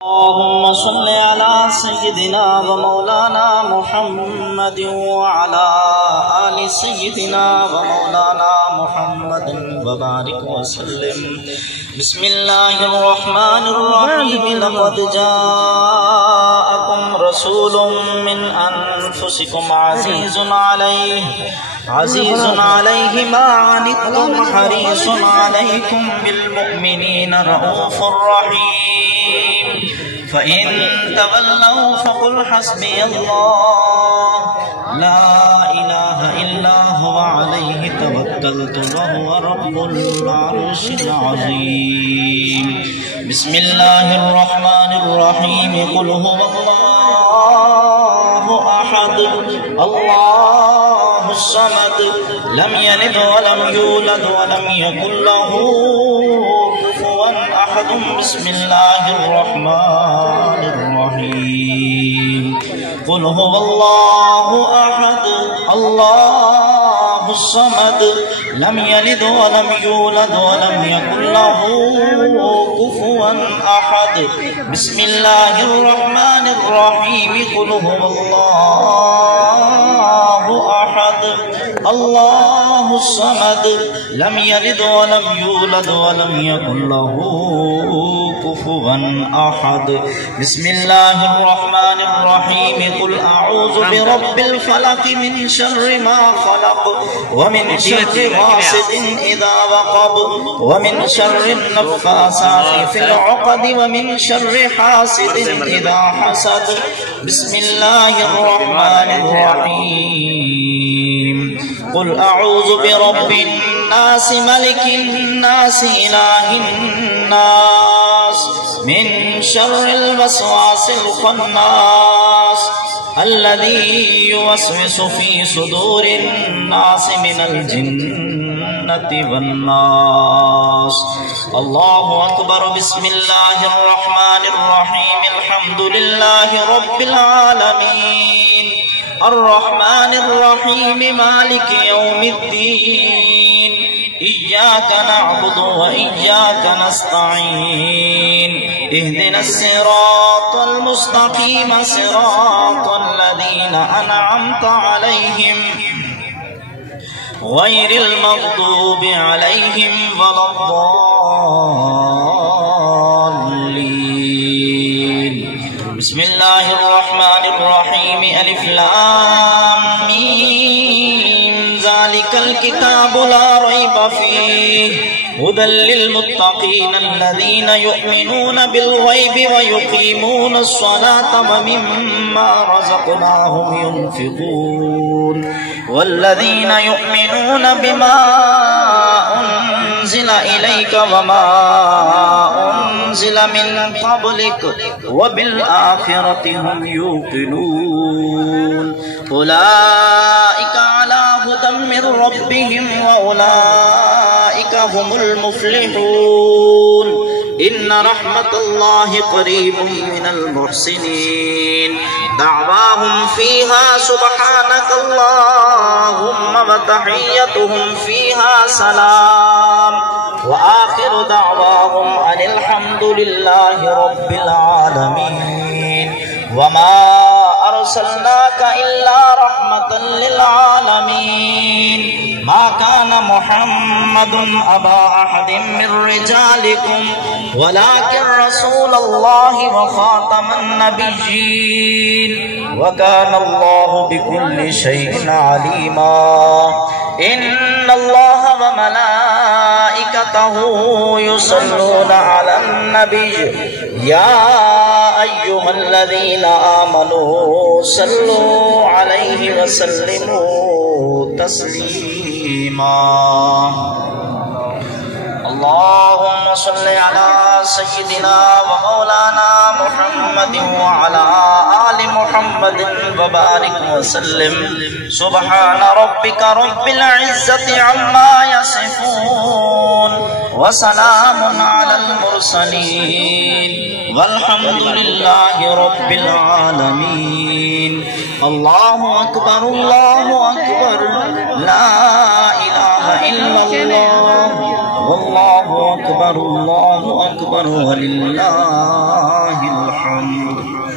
अल्लाहुम्मा सल्लि अला सय्यिदिना व मौलाना मुहम्मद व अला आलि सय्यिदिना व मौलाना मुहम्मद व बारिक व सल्लिम। बिस्मिल्लाहिर रहमानिर रहीम। लक़द जाअकुम रसूलुम मिन अनफुसिकुम अज़ीज़ुन अलैहि मा अनित्तुम हरीसुन अलैकुम बिल मुमिनीना रऊफ़ुर रहीम। फ़इन तवल्लौ फ़क़ुल हस्बियल्लाह ला इलाहा इल्ला हुवा अलैहि तवक्कलतु व हुवा रब्बुल अर्शिल अज़ीम। बिस्मिल्लाहिर रहमानिर रहीम। क़ुल हुवल्लाहु अहद अल्लाहुस समद लम यलिद व लम यूलद व लम यकुल लहू कुफुवन अहद। बिस्मिल्लाहिर रहमानिर रहीम। क़ुल हुवल्लाहु अहद अल्लाहुस समद लम यलिद व लम यूलद व लम यकुल लहू कुफुवन अहद। बिस्मिल्लाहिर रहमानिर रहीम। क़ुल हुवल्लाहु अहद अल्लाहुस समद लम यलिद व लम यूलद व लम यकुल लहू कुफुवन अहद। बिस्मिल्लाहिर रहमानिर रहीम। क़ुल अऊज़ु बिरब्बिल फलक़ मिन शर्रि मा खलक़ व मिन शर्रि गासिकिन इज़ा वक़ब व मिन शर्रि नफ़्फ़ासाति फ़िल उक़द व मिन शर्रि हासिदिन इज़ा हसद। बिस्मिल्लाहिर रहमानिर रहीम। क़ुल अऊज़ु बिरब्बिन नास मलिकिन नास इलाहिन नास मिन शर्रिल वस्वासिल खन्नास अल्लज़ी युवस्विसु फ़ी सुदूरिन नास मिनल जिन्नति वन्नास। अल्लाहु अकबर। बिस्मिल्लाहिर रहमानिर रहीम। अल्हम्दुलिल्लाहि रब्बिल आलमीन अर्रहमानिर रहीम मालिकि यौमिद्दीन इय्याका नअबुदु व इय्याका नस्तईन इहदिनस सिरातल मुस्तक़ीम सिरातल लज़ीना अनअमता अलैहिम गैरिल मग़दूबि अलैहिम वलद्दाल्लीन। बिस्मिल्लाहिर रहमानिर रहीम। अलिफ लाम मीम ज़ालिकल किताबु ला रैब फ़ीह हुदल लिल मुत्तक़ीन अल्लज़ीना युमिनूना बिल गैबि व युक़ीमूनस स्वलाता व मिम्मा रज़क़नाहुम युनफ़िक़ून वल्लज़ीना युमिनूना बिमा उन्ज़िला इलैका व मा उन्ज़िला मिन क़ब्लिक व बिल आखिरति हुम यूक़िनून उलाइका अला हुदम मिर रब्बिहिम व उलाइका हुमुल मुफ़्लिहून। इन्ना रहमतल्लाहि क़रीबुम मिनल मुहसिनीन। दअवाहुम फ़ीहा सुब्हानकल्लाहुम्मा व तहिय्यतुहुम फ़ीहा सलाम व आखिरु दअवाहुम अनिल हम्दुलिल्लाहि रब्बिल आलमीन। वमा अर्सलनाका इल्ला रहमतल लिल आलमीन। मा कान मुहम्मदुन अबा अहदिम मिर रिजालिकुम वलाकिन रसूलल्लाहि व खातमन नबिय्यीन व कान अल्लाहु बिकुल्लि शैइन अलीमा। इन्नल्लाह व मलाइकतहु युसल्लूना अलन नबिय्य या अय्युहल्लज़ीना आमनू सल्लू अलैहि व सल्लिमू तस्लीमा। अल्लाहुम्मा सल्लि अला सय्यिदिना व मौलाना मुहम्मद व अला आलि मुहम्मद व बारिक व सल्लिम। सुब्हान रब्बिका रब्बिल इज़्ज़ति अम्मा यसिफून व सलामुन अलल मुरसलीन वल्हम्दुलिल्लाहि रब्बिल आलमीन। अल्लाहु अकबर ला इलाहा इल्लल्लाह वल्लाहु अकबर वलिल्लाहिल الحمد